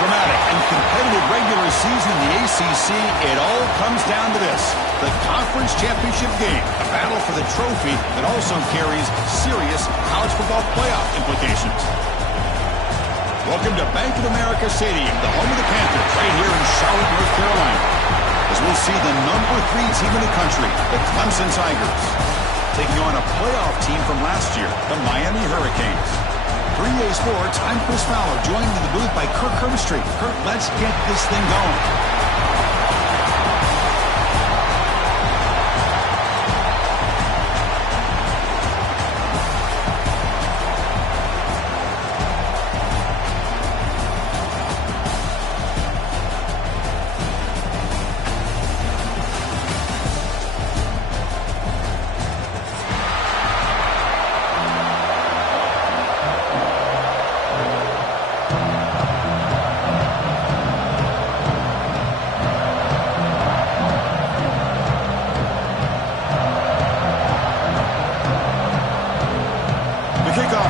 dramatic and competitive regular season in the ACC, it all comes down to this: the conference championship game, a battle for the trophy that also carries serious college football playoff implications. Welcome to Bank of America Stadium, the home of the Panthers, right here in Charlotte, North Carolina, as we'll see the number 3 team in the country, the Clemson Tigers, taking on a playoff team from last year, the Miami Hurricanes. 3A Sports, I'm Chris Fowler, joined in the booth by Kirk Herbstreit. Kirk, let's get this thing going.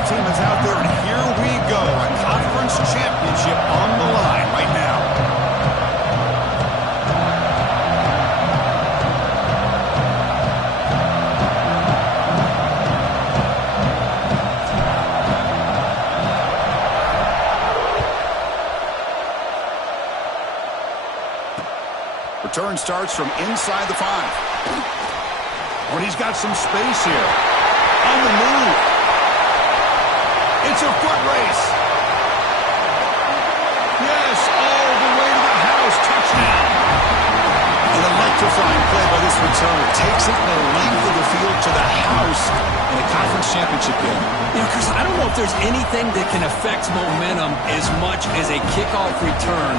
Team is out there, and here we go. A conference championship on the line right now. Return starts from inside the 5. Oh, and he's got some space here. On the move. It's a foot race. Yes, all the way to the house. Touchdown. An electrifying play by this returner. Takes it the length of the field to the house in a conference championship game. You know, Chris, I don't know if there's anything that can affect momentum as much as a kickoff return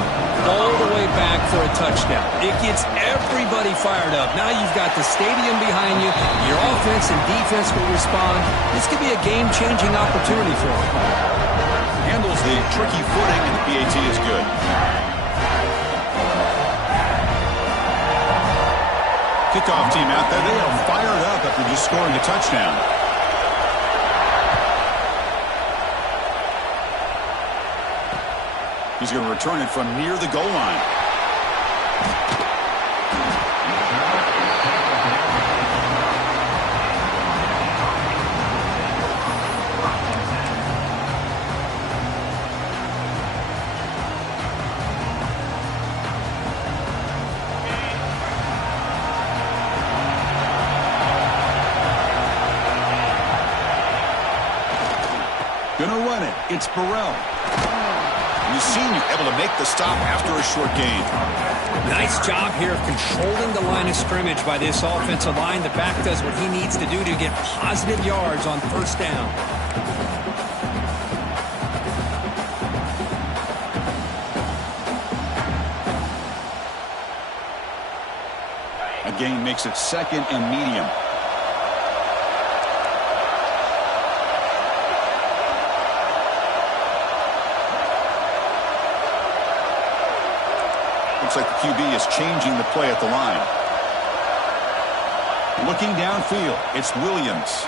all the way back for a touchdown. It gets everybody fired up. Now you've got the stadium behind you. Your offense and defense will respond. This could be a game-changing opportunity for him. Handles the tricky footing, and the PAT is good. Kickoff team out there. They are fired up after just scoring a touchdown. He's going to return it from near the goal line. Gonna run it. It's Burrell. The senior able to make the stop after a short gain. Nice job here of controlling the line of scrimmage by this offensive line. The back does what he needs to do to get positive yards on first down. A gain makes it 2nd and medium. Looks like the QB is changing the play at the line. Looking downfield, it's Williams.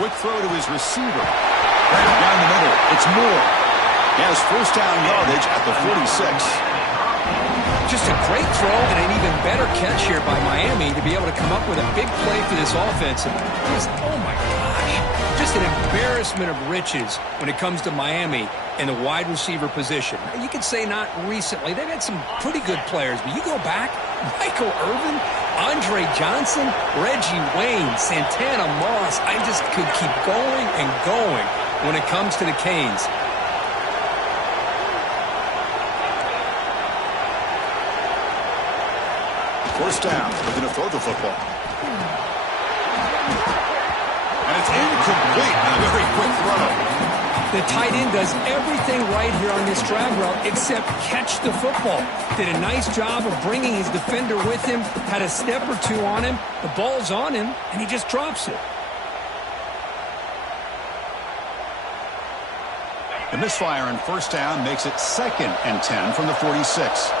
Quick throw to his receiver. Right down the middle, it's Moore. He has first down yardage at the 46. Just a great throw and an even better catch here by Miami to be able to come up with a big play for this offense. And just, oh my gosh, just an embarrassment of riches when it comes to Miami in the wide receiver position. You could say not recently. They've had some pretty good players, but you go back, Michael Irvin, Andre Johnson, Reggie Wayne, Santana Moss. I just could keep going and going when it comes to the Canes. First down, looking to throw the football. And it's incomplete on a very quick throw. The tight end does everything right here on this drag route except catch the football. Did a nice job of bringing his defender with him, had a step or two on him, the ball's on him, and he just drops it. The misfire on first down makes it 2nd and 10 from the 46.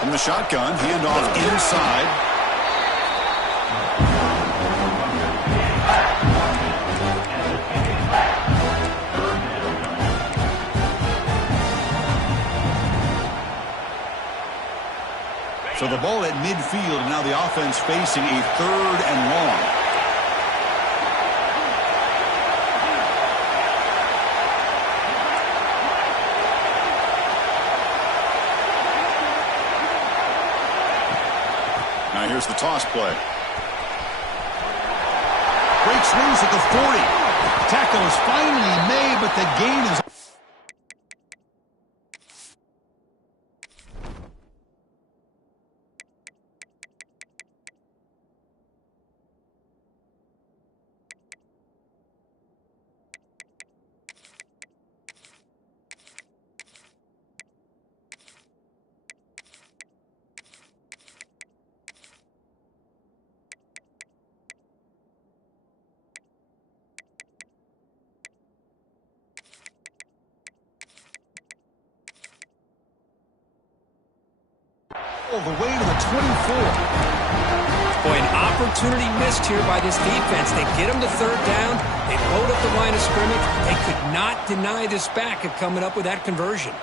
From the shotgun, handoff inside. So the ball at midfield, and now the offense facing a 3rd and long. Now here's the toss play. Breaks loose at the 40. Tackle is finally made, but the gain is... all the way to the 24. Boy, an opportunity missed here by this defense. They get them to 3rd down. They load up the line of scrimmage. They could not deny this back of coming up with that conversion.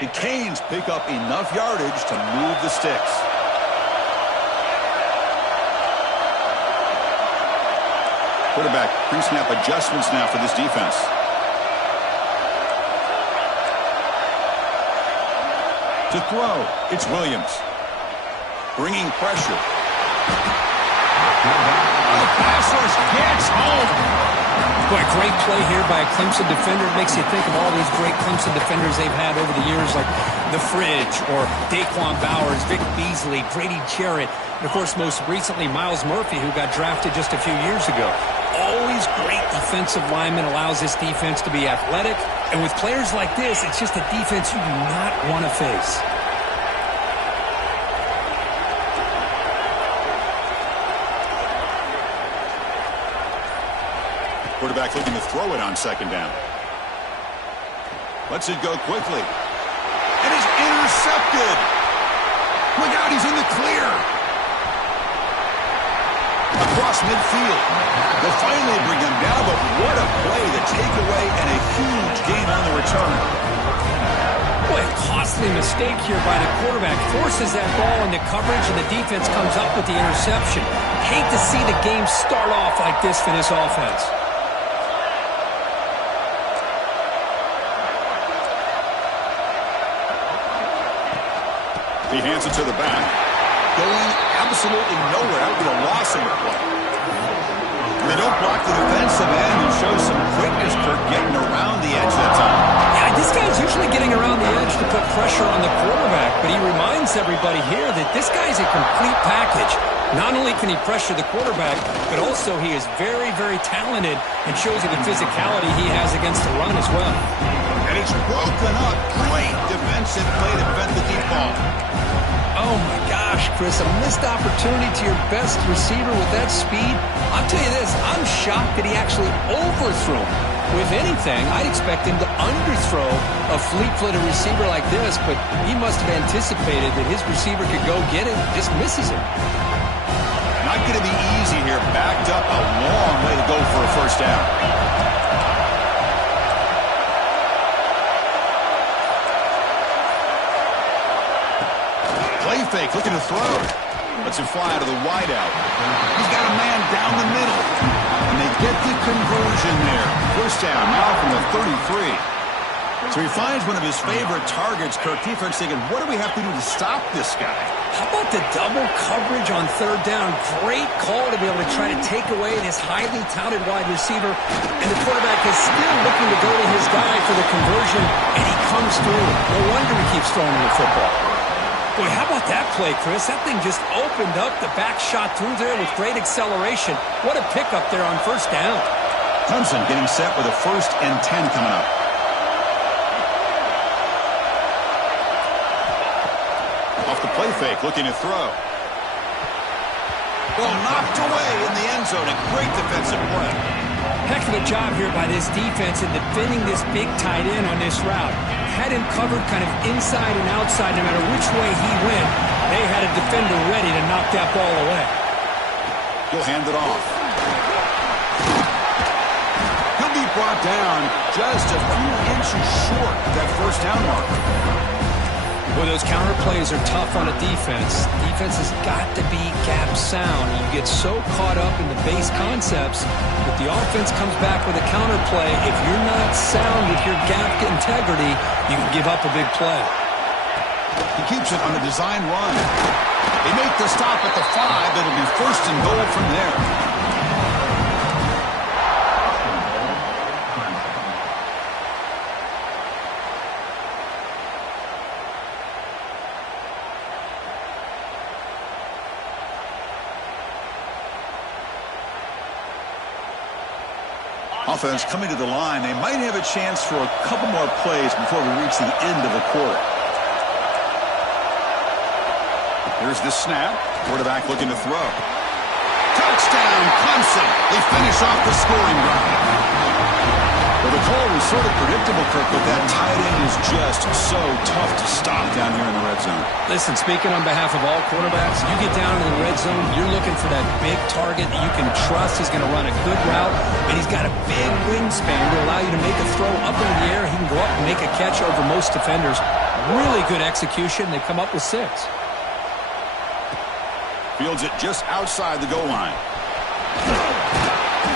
The Canes pick up enough yardage to move the sticks. Quarterback pre-snap adjustments now for this defense. To throw, it's Williams. Bringing pressure. The pass rush gets home. Boy, great play here by a Clemson defender. It makes you think of all these great Clemson defenders they've had over the years, like The Fridge or Daquan Bowers, Vic Beasley, Grady Jarrett, and, of course, most recently, Miles Murphy, who got drafted just a few years ago. Always great defensive lineman, allows this defense to be athletic. And with players like this, it's just a defense you do not want to face. Quarterback looking to throw it on 2nd down. Lets it go quickly. And he's intercepted. Look out, he's in the clear. Across midfield. They'll finally bring him down, but what a play, the takeaway, and a huge gain on the return. Boy, a costly mistake here by the quarterback. Forces that ball into coverage, and the defense comes up with the interception. Hate to see the game start off like this for this offense. He hands it to the back. Going absolutely nowhere. That would be a loss in the play. They don't block the defensive end and show some quickness, Kirk, getting around the edge that time. Yeah, this guy's usually getting around the edge to put pressure on the quarterback, but he reminds everybody here that this guy's a complete package. Not only can he pressure the quarterback, but also he is very, very talented and shows you the physicality he has against the run as well. And it's broken up. Great defensive play to prevent the deep ball. Oh, my gosh, Chris, a missed opportunity to your best receiver with that speed. I'll tell you this, I'm shocked that he actually overthrew him. With anything, I'd expect him to underthrow a fleet-footed receiver like this, but he must have anticipated that his receiver could go get it, just misses him. Not going to be easy here. Backed up a long way to go for a 1st down. Play fake, looking to throw. Lets it fly to the wideout. He's got a man down the middle. And they get the conversion there. 1st down, now from the 33. So he finds one of his favorite targets. Kirk, defense thinking, what do we have to do to stop this guy? How about the double coverage on 3rd down? Great call to be able to try to take away this highly touted wide receiver. And the quarterback is still looking to go to his guy for the conversion, and he comes through. No wonder he keeps throwing the football. Boy, how about that play, Chris? That thing just opened up. The back shot through there with great acceleration. What a pickup there on 1st down. Clemson getting set with a 1st and 10 coming up. Off the play fake, looking to throw. Well, knocked away in the end zone. A great defensive play. Heck of a job here by this defense in defending this big tight end on this route. Had him covered kind of inside and outside no matter which way he went. They had a defender ready to knock that ball away. He'll hand it off. He'll be brought down just a few inches short of that 1st down mark. Well, those counter plays are tough on a defense. Defense has got to be gap sound. You get so caught up in the base concepts, but the offense comes back with a counter play. If you're not sound with your gap integrity, you can give up a big play. He keeps it on the design run. They make the stop at the 5. It'll be first and goal from there. Offense coming to the line. They might have a chance for a couple more plays before we reach the end of the quarter. Here's the snap. Quarterback looking to throw. Touchdown, Clemson. They finish off the scoring drive. Well, the call was sort of predictable, Kirk, but that tight end is just so tough to stop down here in the red zone. Listen, speaking on behalf of all quarterbacks, you get down in the red zone, you're looking for that big target that you can trust is going to run a good route, and he's got a big wingspan to allow you to make a throw up into the air. He can go up and make a catch over most defenders. Really good execution. They come up with 6. Fields it just outside the goal line.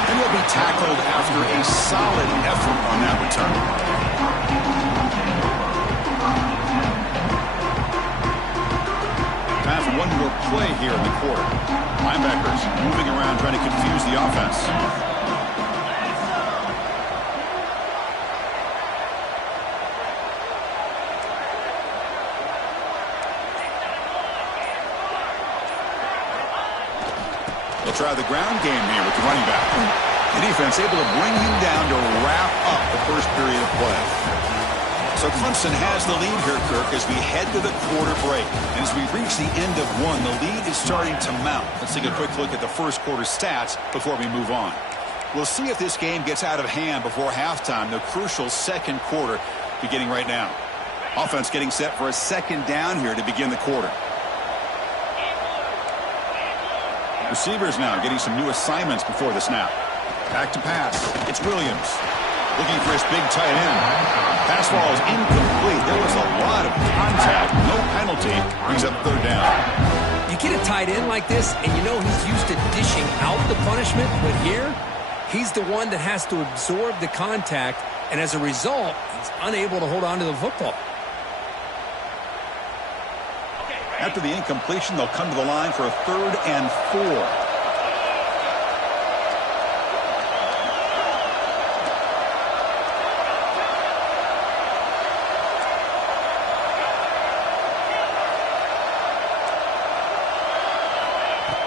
And he'll be tackled after a solid effort on that return. Time for one more play here in the quarter. Linebackers moving around trying to confuse the offense. They'll try the ground game here with the running back. The defense able to bring him down to wrap up the first period of play. So Clemson has the lead here, Kirk, as we head to the quarter break. And as we reach the end of one, the lead is starting to mount. Let's take a quick look at the first quarter stats before we move on. We'll see if this game gets out of hand before halftime, the crucial second quarter beginning right now. Offense getting set for a second down here to begin the quarter. Receivers now getting some new assignments before the snap. Back to pass. It's Williams looking for his big tight end. Pass ball is incomplete. There was a lot of contact. No penalty. Brings up third down. You get a tight end like this, and you know he's used to dishing out the punishment, but here, he's the one that has to absorb the contact, and as a result, he's unable to hold on to the football. After the incompletion, they'll come to the line for a 3rd and 4.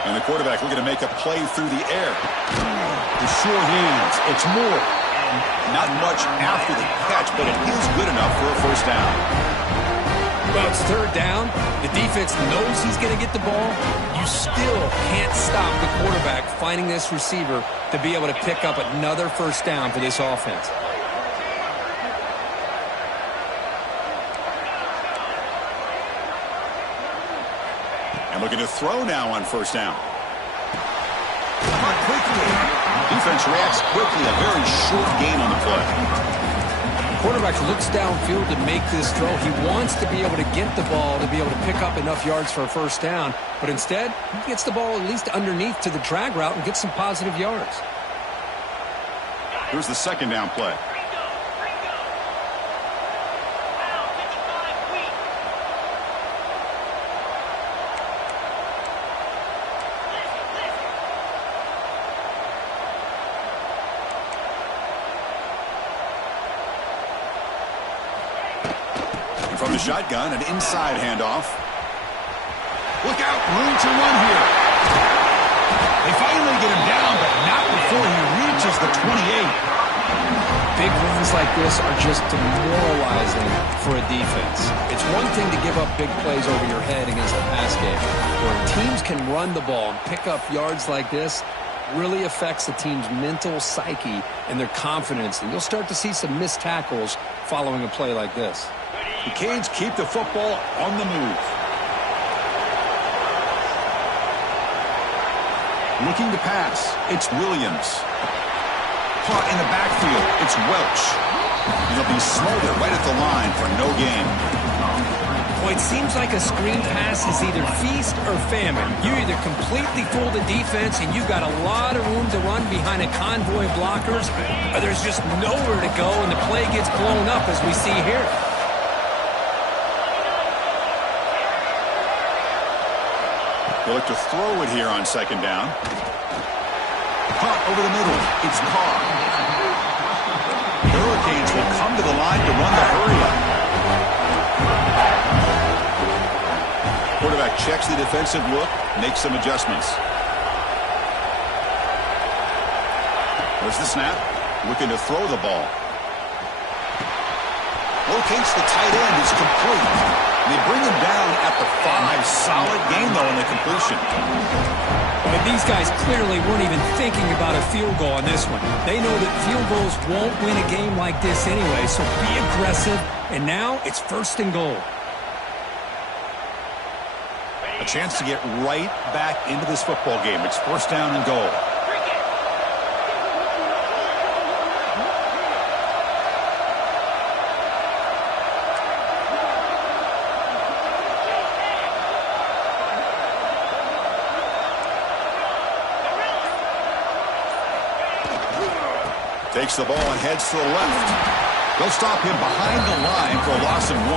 And the quarterback looking to make a play through the air. The short hands. It's Moore. And not much after the catch, but it is good enough for a first down. Well, it's third down. The defense knows he's going to get the ball. You still can't stop the quarterback finding this receiver to be able to pick up another first down for this offense. And looking to throw now on first down. Caught quickly. Defense reacts quickly. A very short gain on the play. Quarterback looks downfield to make this throw. He wants to be able to get the ball to be able to pick up enough yards for a first down. But instead, he gets the ball at least underneath to the drag route and gets some positive yards. Here's the second down play. From the shotgun, an inside handoff. Look out, room to run here. They finally get him down, but not before he reaches the 28. Big runs like this are just demoralizing for a defense. It's one thing to give up big plays over your head against the pass game. Where teams can run the ball and pick up yards like this, really affects the team's mental psyche and their confidence. And you'll start to see some missed tackles following a play like this. The Canes keep the football on the move. Looking to pass. It's Williams. Caught in the backfield. It's Welch. He'll be smothered right at the line for no gain. Boy, it seems like a screen pass is either feast or famine. You either completely fool the defense and you've got a lot of room to run behind a convoy of blockers, or there's just nowhere to go and the play gets blown up as we see here. They'll look to throw it here on second down. Caught over the middle. It's Carr. The Hurricanes will come to the line to run the hurry-up. Quarterback checks the defensive look, makes some adjustments. There's the snap. Looking to throw the ball. Locates the tight end. It's complete. They bring him down at the 5. Solid gain, though, in the completion. And these guys clearly weren't even thinking about a field goal on this one. They know that field goals won't win a game like this anyway, so be aggressive. And now it's first and goal. A chance to get right back into this football game. It's first down and goal. Takes the ball and heads to the left. They'll stop him behind the line for a loss of 1.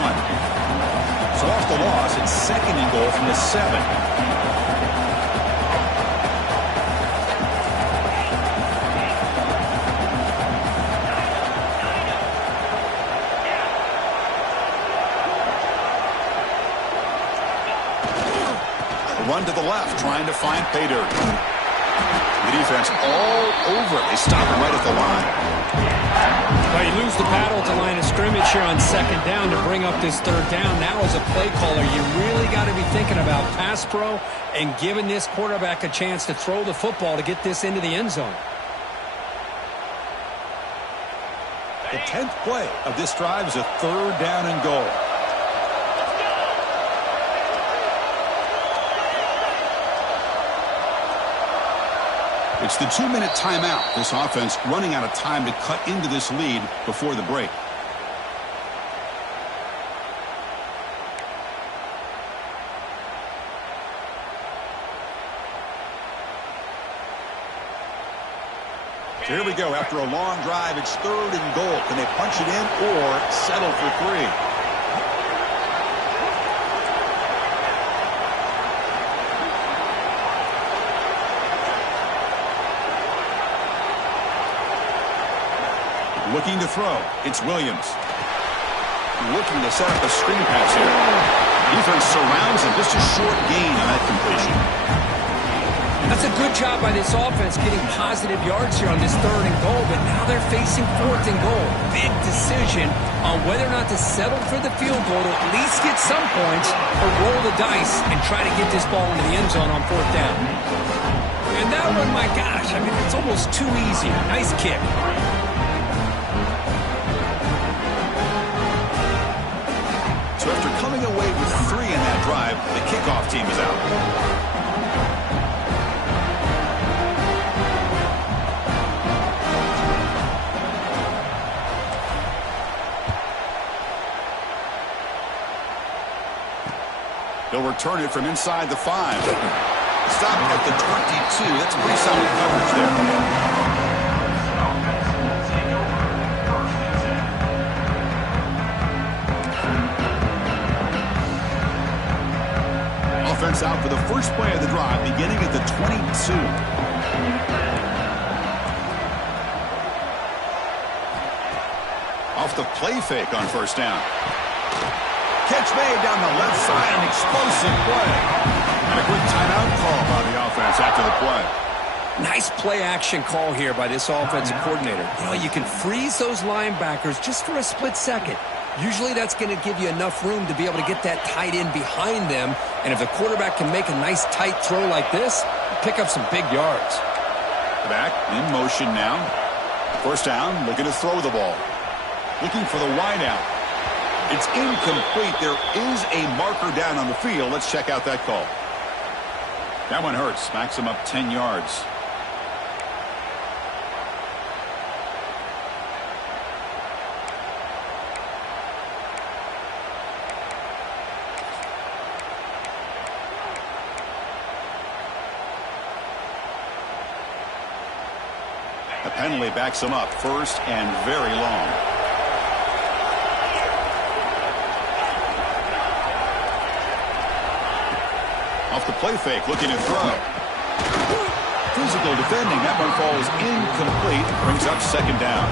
So off the loss, it's second and goal from the 7. Run to the left, trying to find pay dirt. The defense all over it. They stop it right at the line. Well, you lose the battle at the line of scrimmage here on second down to bring up this third down. Now as a play caller, you really got to be thinking about pass pro and giving this quarterback a chance to throw the football to get this into the end zone. The 10th play of this drive is a third down and goal. It's the 2-minute timeout. This offense running out of time to cut into this lead before the break. So here we go. After a long drive, it's third and goal. Can they punch it in or settle for 3? Looking to throw. It's Williams. Looking to set up a screen pass here. Defense surrounds him. Just a short gain on that completion. That's a good job by this offense getting positive yards here on this third and goal, but now they're facing fourth and goal. Big decision on whether or not to settle for the field goal to at least get some points or roll the dice and try to get this ball into the end zone on fourth down. And that one, my gosh, I mean, it's almost too easy. Nice kick. So after coming away with 3 in that drive, the kickoff team is out. They'll return it from inside the 5. Stop at the 22. That's pretty solid coverage there. Offense out for the first play of the drive, beginning at the 22. Off the play fake on first down. Catch made down the left side, an explosive play. And a quick timeout call by the offense after the play. Nice play action call here by this offensive coordinator. You know, you can freeze those linebackers just for a split second. Usually that's going to give you enough room to be able to get that tight end behind them. And if the quarterback can make a nice tight throw like this, pick up some big yards. Back in motion now. First down, looking to throw the ball. Looking for the wideout. It's incomplete. There is a marker down on the field. Let's check out that call. That one hurts. Smacks him up 10 yards. The penalty backs them up, first and very long. Off the play fake, looking to throw. Physical defending. That one falls incomplete. Brings up second down.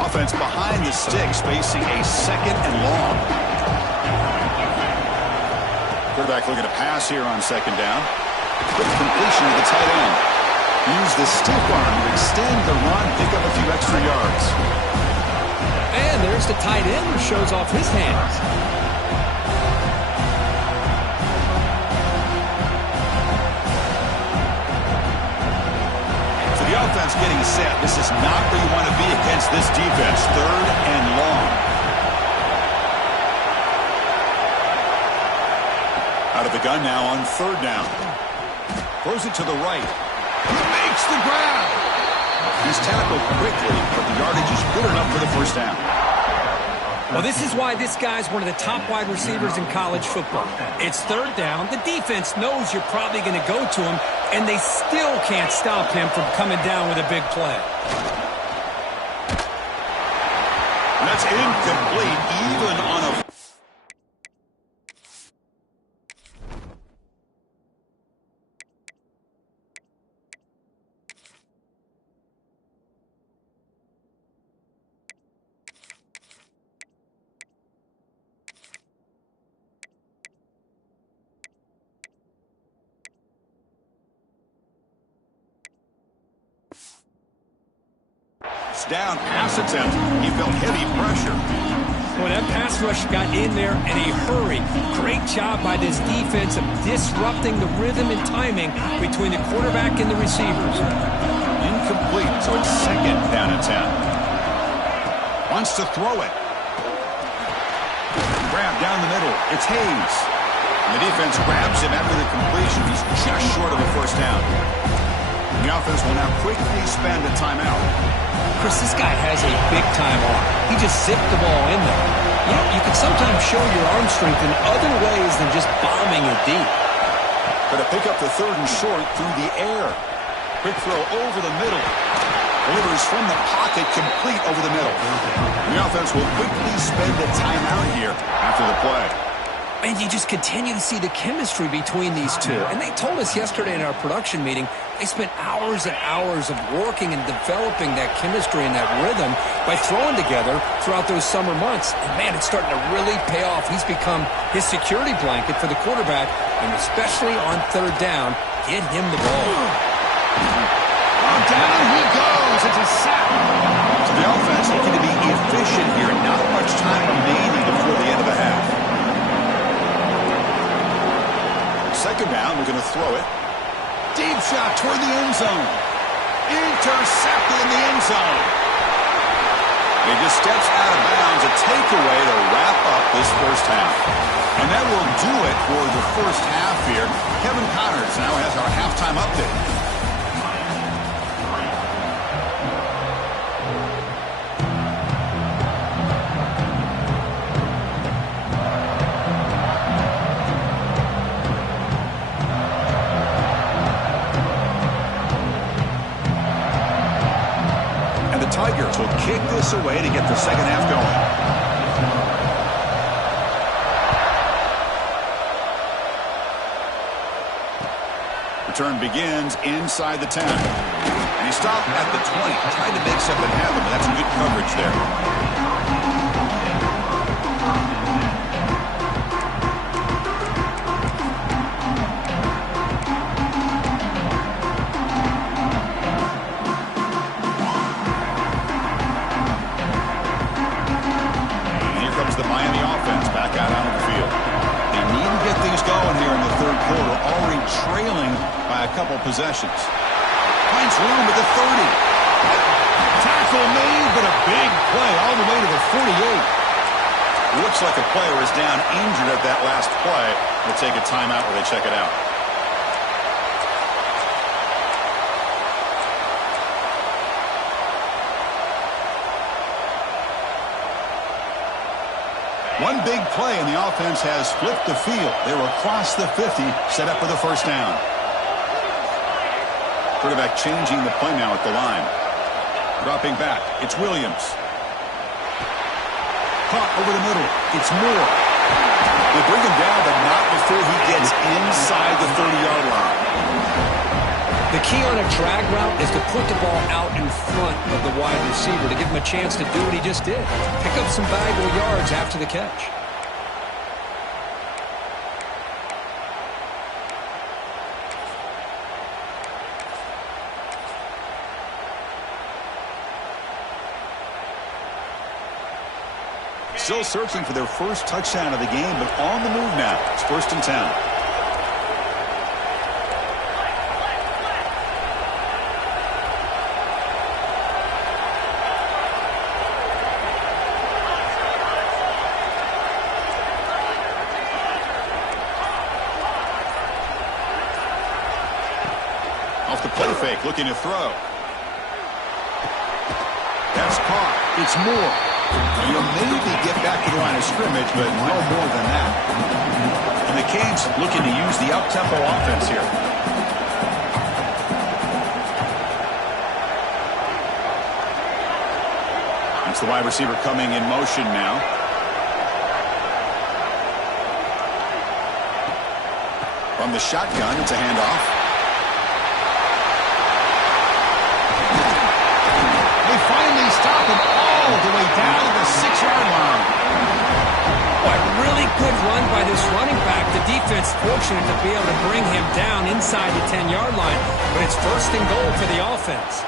Offense behind the sticks, facing a second and long. Quarterback looking to pass here on second down. Quick completion to the tight end. Use the stiff arm to extend the run, pick up a few extra yards. And there's the tight end who shows off his hands. So the offense getting set. This is not where you want to be against this defense. Third and long. Out of the gun now on third down. Throws it to the right. He makes the grab. He's tackled quickly, but the yardage is good enough for the first down. Well, this is why this guy's one of the top wide receivers in college football. It's third down. The defense knows you're probably going to go to him, and they still can't stop him from coming down with a big play. That's incomplete, even on a... down pass attempt. He felt heavy pressure. Well, that pass rush got in there in a hurry. Great job by this defense of disrupting the rhythm and timing between the quarterback and the receivers. Incomplete, so it's second down and 10. Wants to throw it. Grab down the middle. It's Hayes. And the defense grabs him after the completion. He's just short of a first down. The offense will now quickly spend a timeout. Chris, this guy has a big-time arm. He just zipped the ball in there. You know, you can sometimes show your arm strength in other ways than just bombing it deep. But to pick up the third and short through the air. Quick throw over the middle. Delivers from the pocket, complete over the middle. The offense will quickly spend a timeout here after the play. And you just continue to see the chemistry between these two. And they told us yesterday in our production meeting, they spent hours and hours of working and developing that chemistry and that rhythm by throwing together throughout those summer months. And, man, it's starting to really pay off. He's become his security blanket for the quarterback, and especially on third down, get him the ball. Oh, down he goes. It's a sack. So the offense looking to be efficient here. Not much time remaining before the end of the half. Second down, we're going to throw it. Deep shot toward the end zone. Intercepted in the end zone. He just steps out of bounds. A takeaway to wrap up this first half. And that will do it for the first half here. Kevin Connors now has our halftime update. Tigers will kick this away to get the second half going. Return begins inside the 10. And he stopped at the 20. Tried to make something happen, but that's good coverage there. Couple possessions. Finds room at the 30. Tackle made, but a big play all the way to the 48. Looks like a player is down injured at that last play. We'll take a timeout where they check it out. One big play, and the offense has flipped the field. They were across the 50, set up for the first down. Quarterback changing the play now at the line. Dropping back. It's Williams. Caught over the middle. It's Moore. They bring him down, but not before he gets inside the 30-yard line. The key on a drag route is to put the ball out in front of the wide receiver to give him a chance to do what he just did. Pick up some valuable yards after the catch. Still searching for their first touchdown of the game, but on the move now. It's 1st and 10. Off the play fake, looking to throw. That's caught. It's Moore. You'll maybe get back to the line of scrimmage, but no more than that. And the Canes looking to use the up-tempo offense here. It's the wide receiver coming in motion now. From the shotgun, it's a handoff. They finally stop him all the way down to the 6-yard line. Boy, really good run by this running back. The defense fortunate to be able to bring him down inside the 10-yard line. But it's 1st and goal for the offense.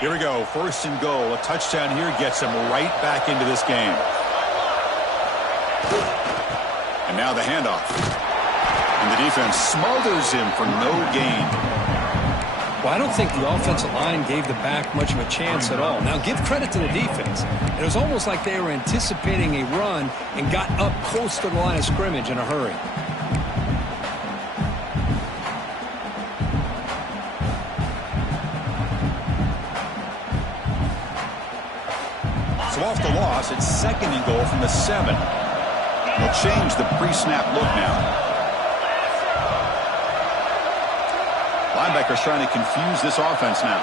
Here we go, 1st and goal. A touchdown here gets him right back into this game. And now the handoff. And the defense smothers him for no gain. Well, I don't think the offensive line gave the back much of a chance at all. Now, give credit to the defense. It was almost like they were anticipating a run and got up close to the line of scrimmage in a hurry. So off the loss, it's 2nd and goal from the 7. They'll change the pre-snap look now. Linebackers trying to confuse this offense now.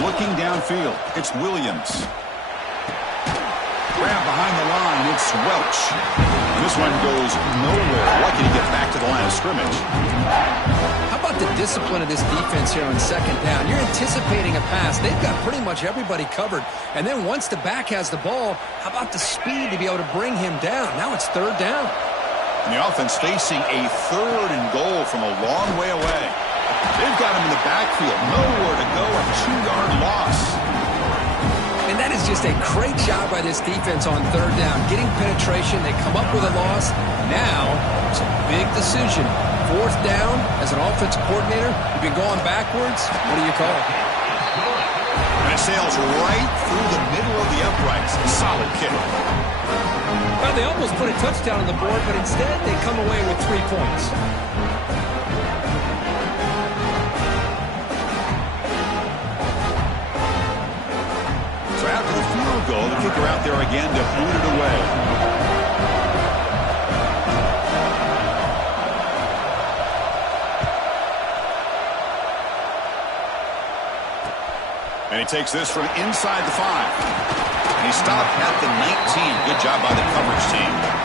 Looking downfield, it's Williams. Grab behind the line, it's Welch. And this one goes nowhere. Lucky to get back to the line of scrimmage. How about the discipline of this defense here on 2nd down? You're anticipating a pass. They've got pretty much everybody covered. And then once the back has the ball, how about the speed to be able to bring him down? Now it's 3rd down. And the offense facing a 3rd and goal from a long way away. They've got him in the backfield. Nowhere to go. A 2-yard loss. And that is just a great job by this defense on 3rd down. Getting penetration. They come up with a loss. Now it's a big decision. 4th down, as an offensive coordinator, you've been going backwards. What do you call it? And it sails right through the middle of the uprights. A solid kick. Well, they almost put a touchdown on the board, but instead they come away with 3 points. So after the field goal, the kicker out there again to boot it away. And he takes this from inside the 5. And he stopped at the 19. Good job by the coverage team.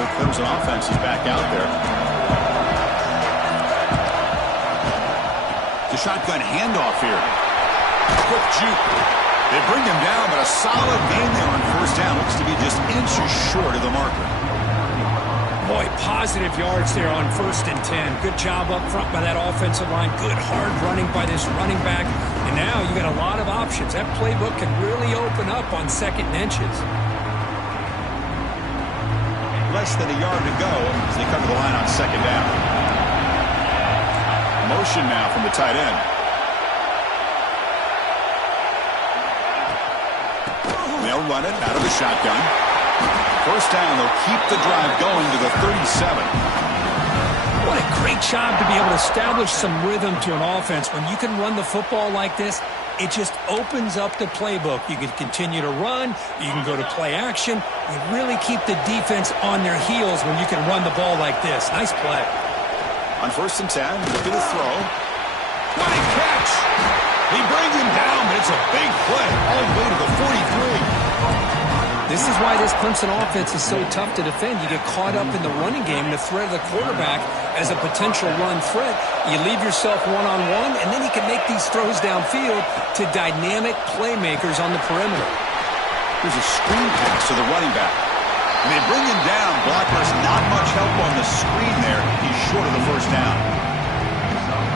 because an offense is back out there. The shotgun handoff here. Quick juke. They bring him down, but a solid gain there on first down. Looks to be just inches short of the marker. Boy, positive yards there on 1st and 10. Good job up front by that offensive line. Good hard running by this running back. And now you got a lot of options. That playbook can really open up on 2nd and inches. Less than a yard to go as they come to the line on 2nd down. Motion now from the tight end. They'll run it out of the shotgun. First down, they'll keep the drive going to the 37. What a great job to be able to establish some rhythm to an offense. When you can run the football like this, it just opens up the playbook. You can continue to run. You can go to play action. You really keep the defense on their heels when you can run the ball like this. Nice play. On 1st and 10, look at the throw. What a catch! They bring him down, but it's a big play all the way to the 43. This is why this Clemson offense is so tough to defend. You get caught up in the running game, the threat of the quarterback as a potential run threat. You leave yourself one-on-one, and then you can make these throws downfield to dynamic playmakers on the perimeter. Here's a screen pass to the running back. And they bring him down. Blocker's not much help on the screen there. He's short of the first down.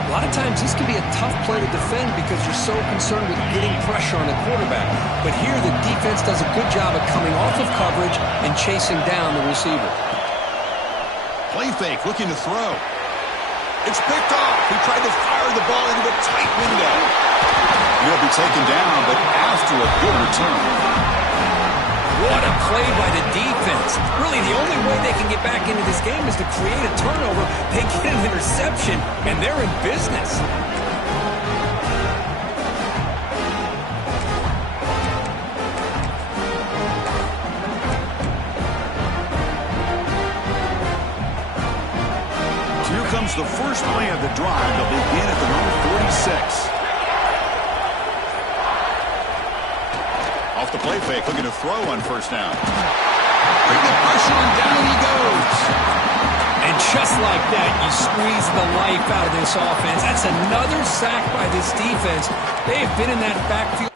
A lot of times this can be a tough play to defend because you're so concerned with getting pressure on the quarterback. But here the defense does a good job of coming off of coverage and chasing down the receiver. Play fake, looking to throw. It's picked off. He tried to fire the ball into a tight window. He'll be taken down, but after a good return. What a play by the defense. Really, the only way they can get back into this game is to create a turnover. They get an interception, and they're in business. So here comes the first play of the drive. They'll begin at the number 46. Off the play fake, looking to throw on first down. Bring the pressure and down he goes. And just like that, you squeeze the life out of this offense. That's another sack by this defense. They have been in that backfield.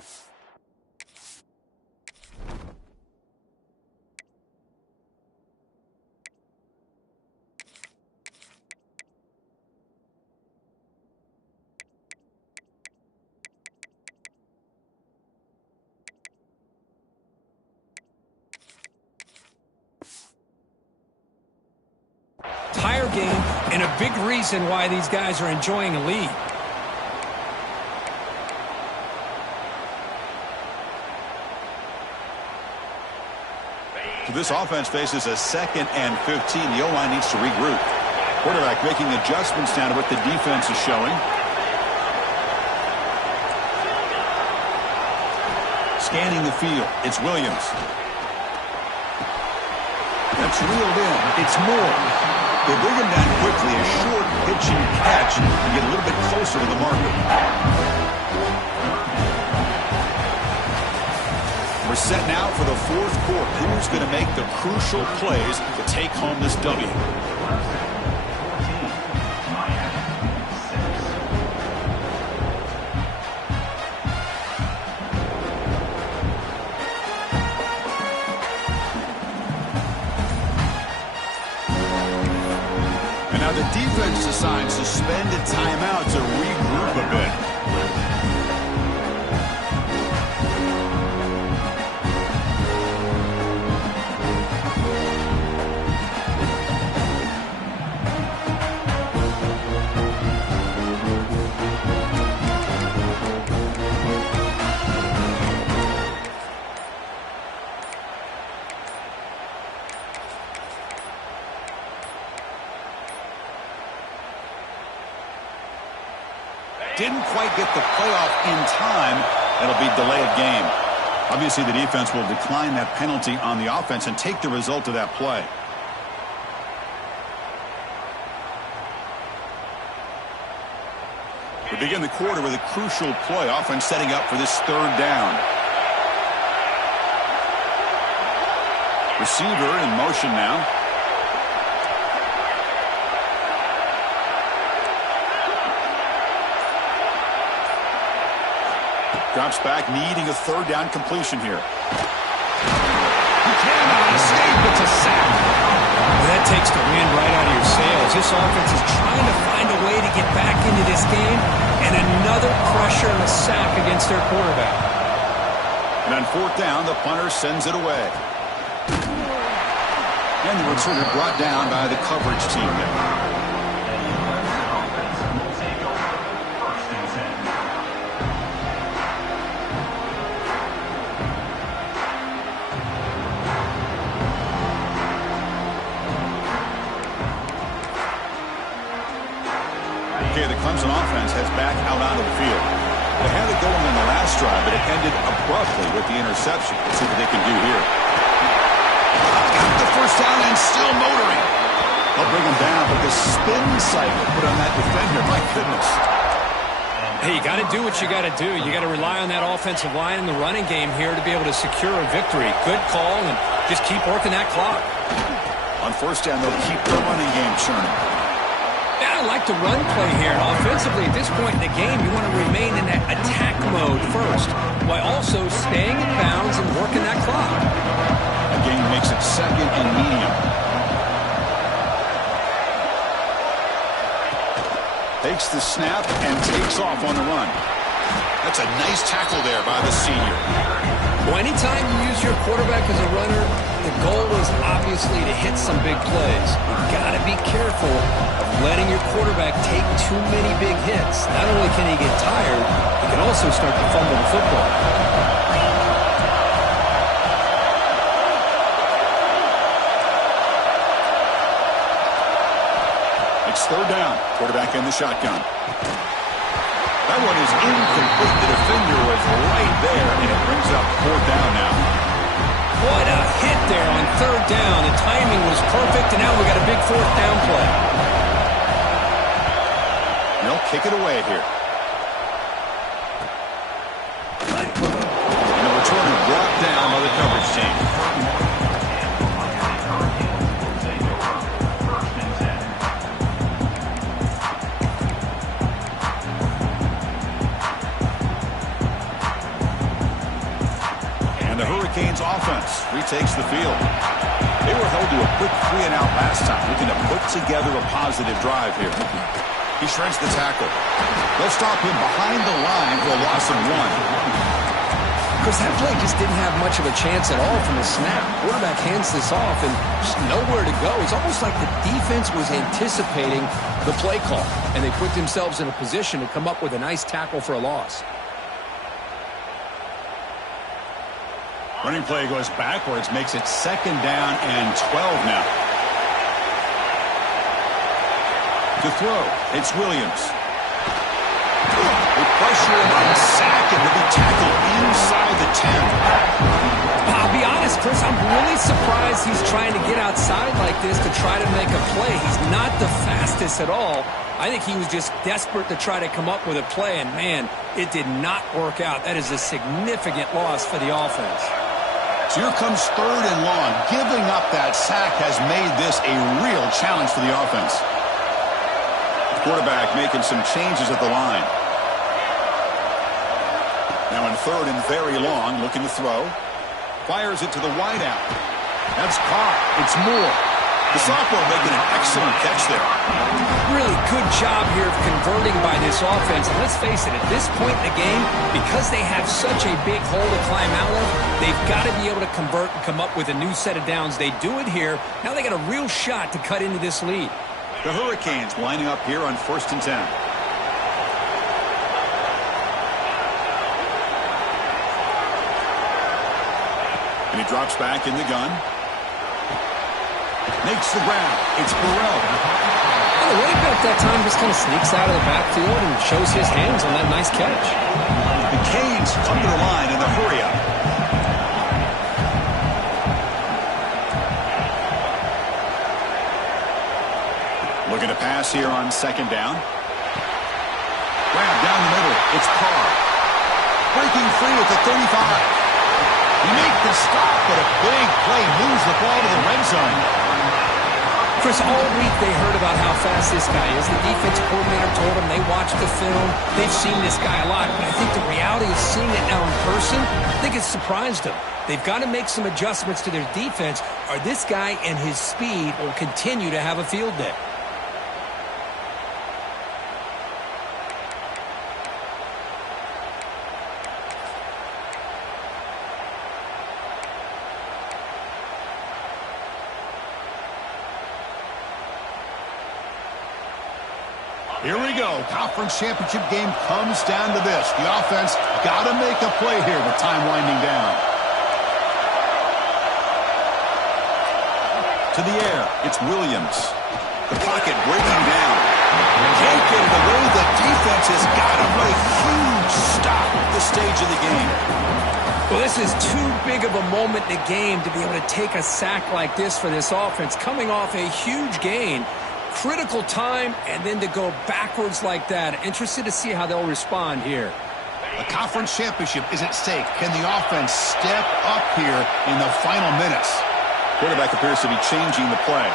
Entire game, and a big reason why these guys are enjoying a lead. So this offense faces a 2nd and 15. The O-line needs to regroup. Quarterback making adjustments down to what the defense is showing. Scanning the field. It's Williams. That's reeled in. It's Moore. They bring him down quickly. A short pitch and catch and get a little bit closer to the marker. We're set now for the 4th quarter. Who's going to make the crucial plays to take home this W? Now the defense decides to spend a timeout to regroup a bit. Didn't quite get the playoff in time. It'll be delayed game. Obviously, the defense will decline that penalty on the offense and take the result of that play. We begin the quarter with a crucial play. Offense setting up for this 3rd down. Receiver in motion now. Drops back, needing a third down completion here. He cannot escape. It's a sack. Well, that takes the wind right out of your sails. This offense is trying to find a way to get back into this game, and another pressure and a sack against their quarterback. And on fourth down, the punter sends it away. And the returner brought down by the coverage team there. The Clemson offense heads back out onto the field. They had it going in the last drive, but it ended abruptly with the interception. Let's see what they can do here. Got the first down and still motoring. They'll bring him down, but the spin cycle put on that defender, my goodness. Hey, you got to do what you got to do. You got to rely on that offensive line in the running game here to be able to secure a victory. Good call, and just keep working that clock. On first down, they'll keep the running game churning. I like the run play here. And offensively, at this point in the game, you want to remain in that attack mode first, while also staying in bounds and working that clock. The game makes it second and medium. Takes the snap and takes off on the run. That's a nice tackle there by the senior. Well, anytime you use your quarterback as a runner, the goal is obviously to hit some big plays. You've got to be careful of letting your quarterback take too many big hits. Not only can he get tired, he can also start to fumble the football. It's third down. Quarterback in the shotgun. That one is incomplete. The defender was right there, and it brings up fourth down now. What a hit there on third down. The timing was perfect, and now we got a big fourth down play. They'll kick it away here. And the returner brought down by the coverage team. The Hurricanes offense retakes the field. They were held to a quick 3-and-out last time, looking to put together a positive drive here. He shreds the tackle. They'll stop him behind the line for a loss of 1. Because that play just didn't have much of a chance at all from the snap. Quarterback hands this off and just nowhere to go. It's almost like the defense was anticipating the play call, and they put themselves in a position to come up with a nice tackle for a loss. Running play goes backwards, makes it second down and 12 now. To throw, it's Williams. They pressure him on sack, and he'll be tackled inside the 10. I'll be honest, Chris, I'm really surprised he's trying to get outside like this to try to make a play. He's not the fastest at all. I think he was just desperate to try to come up with a play, and man, it did not work out. That is a significant loss for the offense. So here comes third and long. Giving up that sack has made this a real challenge for the offense. Quarterback making some changes at the line. Now in third and very long, looking to throw. Fires it to the wideout. That's caught. It's Moore. The sophomore making an excellent catch there. Really good job here of converting by this offense. And let's face it, at this point in the game, because they have such a big hole to climb out of, they've got to be able to convert and come up with a new set of downs. They do it here. Now they got a real shot to cut into this lead. The Hurricanes lining up here on 1st and 10. And he drops back in the gun. Makes the grab. It's Burrell. The running back that time just kind of sneaks out of the backfield and shows his hands on that nice catch. The Canes come to the line in the hurry up. Looking to pass here on second down. Grab down the middle. It's Carr. Breaking free at the 35. He makes the stop, but a big play moves the ball to the red zone. Chris, all week they heard about how fast this guy is. The defense coordinator told them they watched the film. They've seen this guy a lot. But I think the reality of seeing it now in person, I think it's surprised them. They've got to make some adjustments to their defense, or this guy and his speed will continue to have a field day. Here we go. Conference championship game comes down to this. The offense got to make a play here with time winding down. To the air, it's Williams. The pocket breaking down. Can't get it away. The defense has got him with a huge stop at this stage of the game. Well, this is too big of a moment in the game to be able to take a sack like this for this offense, coming off a huge gain. Critical time, and then to go backwards like that. Interested to see how they'll respond here. A conference championship is at stake. Can the offense step up here in the final minutes? Quarterback appears to be changing the play.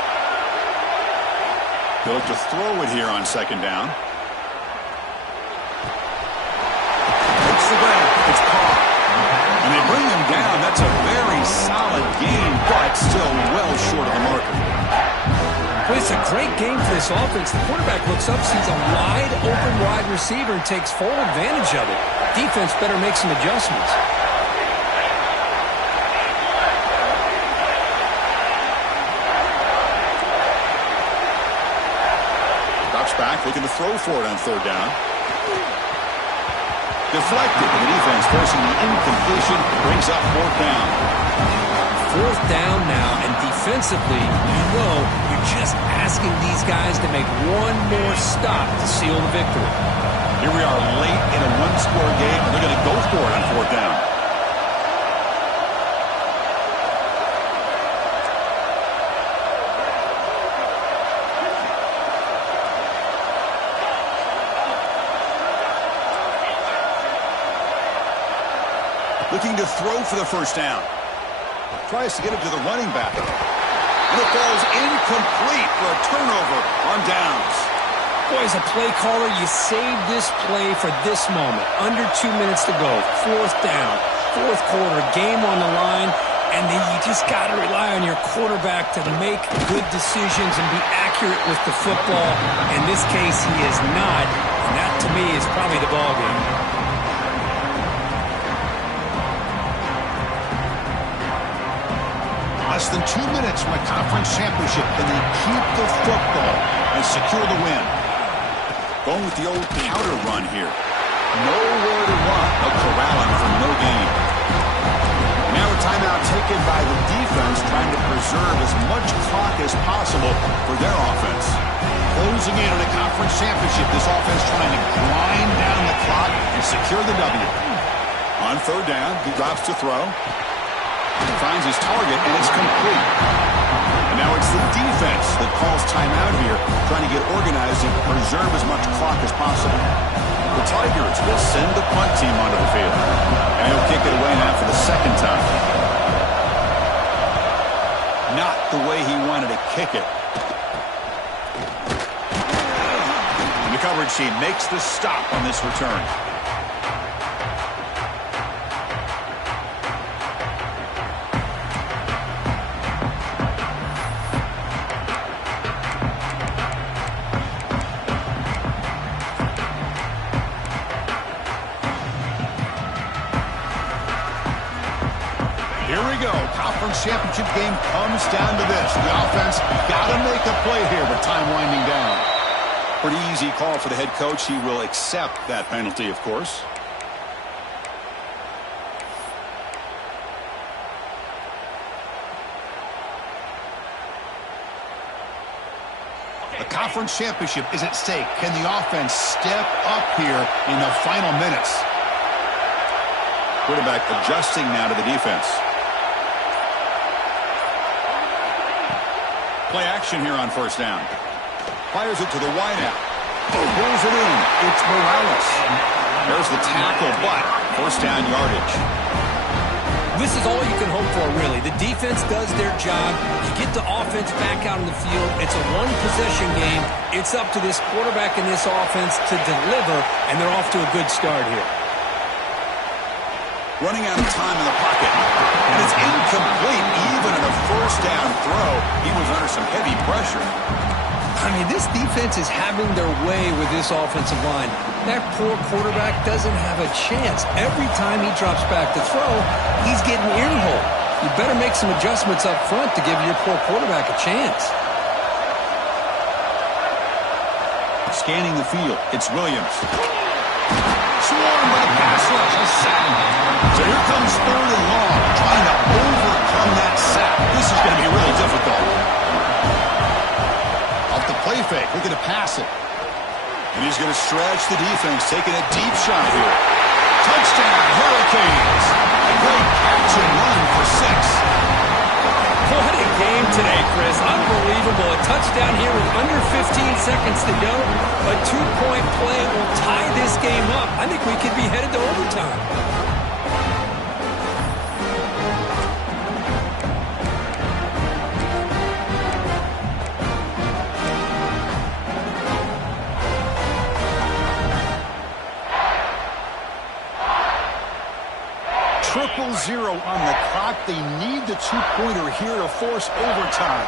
They'll look to throw it here on second down. Takes the grab. It's caught. And they bring him down. That's a very solid game, but still well short of the marker. Well, it's a great game for this offense. The quarterback looks up, sees a wide-open wide receiver, and takes full advantage of it. Defense better make some adjustments. Drops back, looking to throw for it on third down. Deflected. The defense forcing the incompletion, brings up fourth down. Fourth down now, and defensively, you're just asking these guys to make one more stop to seal the victory. Here we are late in a one-score game, and they're going to go for it on fourth down. Looking to throw for the first down. Tries to get it to the running back. And it falls incomplete for a turnover on downs. Boy, as a play caller, you save this play for this moment. Under 2 minutes to go. Fourth down. Fourth quarter. Game on the line. And then you just got to rely on your quarterback to make good decisions and be accurate with the football. In this case, he is not. And that, to me, is probably the ballgame. Less than 2 minutes from a conference championship, and they keep the football and secure the win. Going with the old powder run here. Nowhere to run. They'll corral him for no gain. Now a timeout taken by the defense, trying to preserve as much clock as possible for their offense. Closing in on a conference championship, this offense trying to grind down the clock and secure the W. On third down, he drops to throw. Finds his target, and it's complete. And now it's the defense that calls timeout here, trying to get organized and preserve as much clock as possible. The Tigers will send the punt team onto the field. And he'll kick it away now for the second time. Not the way he wanted to kick it. And the coverage team makes the stop on this return. Here we go. Conference championship game comes down to this. The offense got to make a play here with time winding down. Pretty easy call for the head coach. He will accept that penalty, of course. A conference championship is at stake. Can the offense step up here in the final minutes? Quarterback adjusting now to the defense. Play action here on first down. Fires it to the wideout. Pulls it in. It's Morales. There's the tackle, but first down yardage. This is all you can hope for, really. The defense does their job. You get the offense back out in the field. It's a one-possession game. It's up to this quarterback and this offense to deliver, and they're off to a good start here. Running out of time in the pocket. And it's incomplete even in a first down throw. He was under some heavy pressure. I mean, this defense is having their way with this offensive line. That poor quarterback doesn't have a chance. Every time he drops back to throw, he's getting earholed. You better make some adjustments up front to give your poor quarterback a chance. Scanning the field, it's Williams. Swarmed by the pass rush, a sack. So here comes 3rd and long, trying to overcome that sack. This is going to be really difficult. Off the play fake, looking to pass it. And he's going to stretch the defense, taking a deep shot here. Touchdown, Hurricanes. A great catch and run for 6. What a game today, Chris. Unbelievable. A touchdown here with under 15 seconds to go. A 2-point play will tie this game up. I think we could be headed to overtime. Zero on the clock. They need the 2-pointer here to force overtime.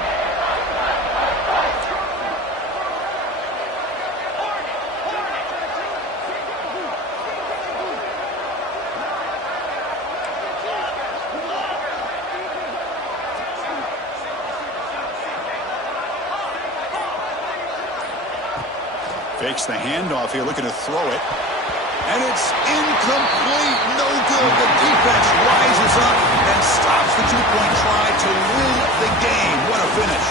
Fakes the handoff here, looking to throw it. And it's incomplete. No good. The defense rises up and stops the 2-point try to win the game. What a finish.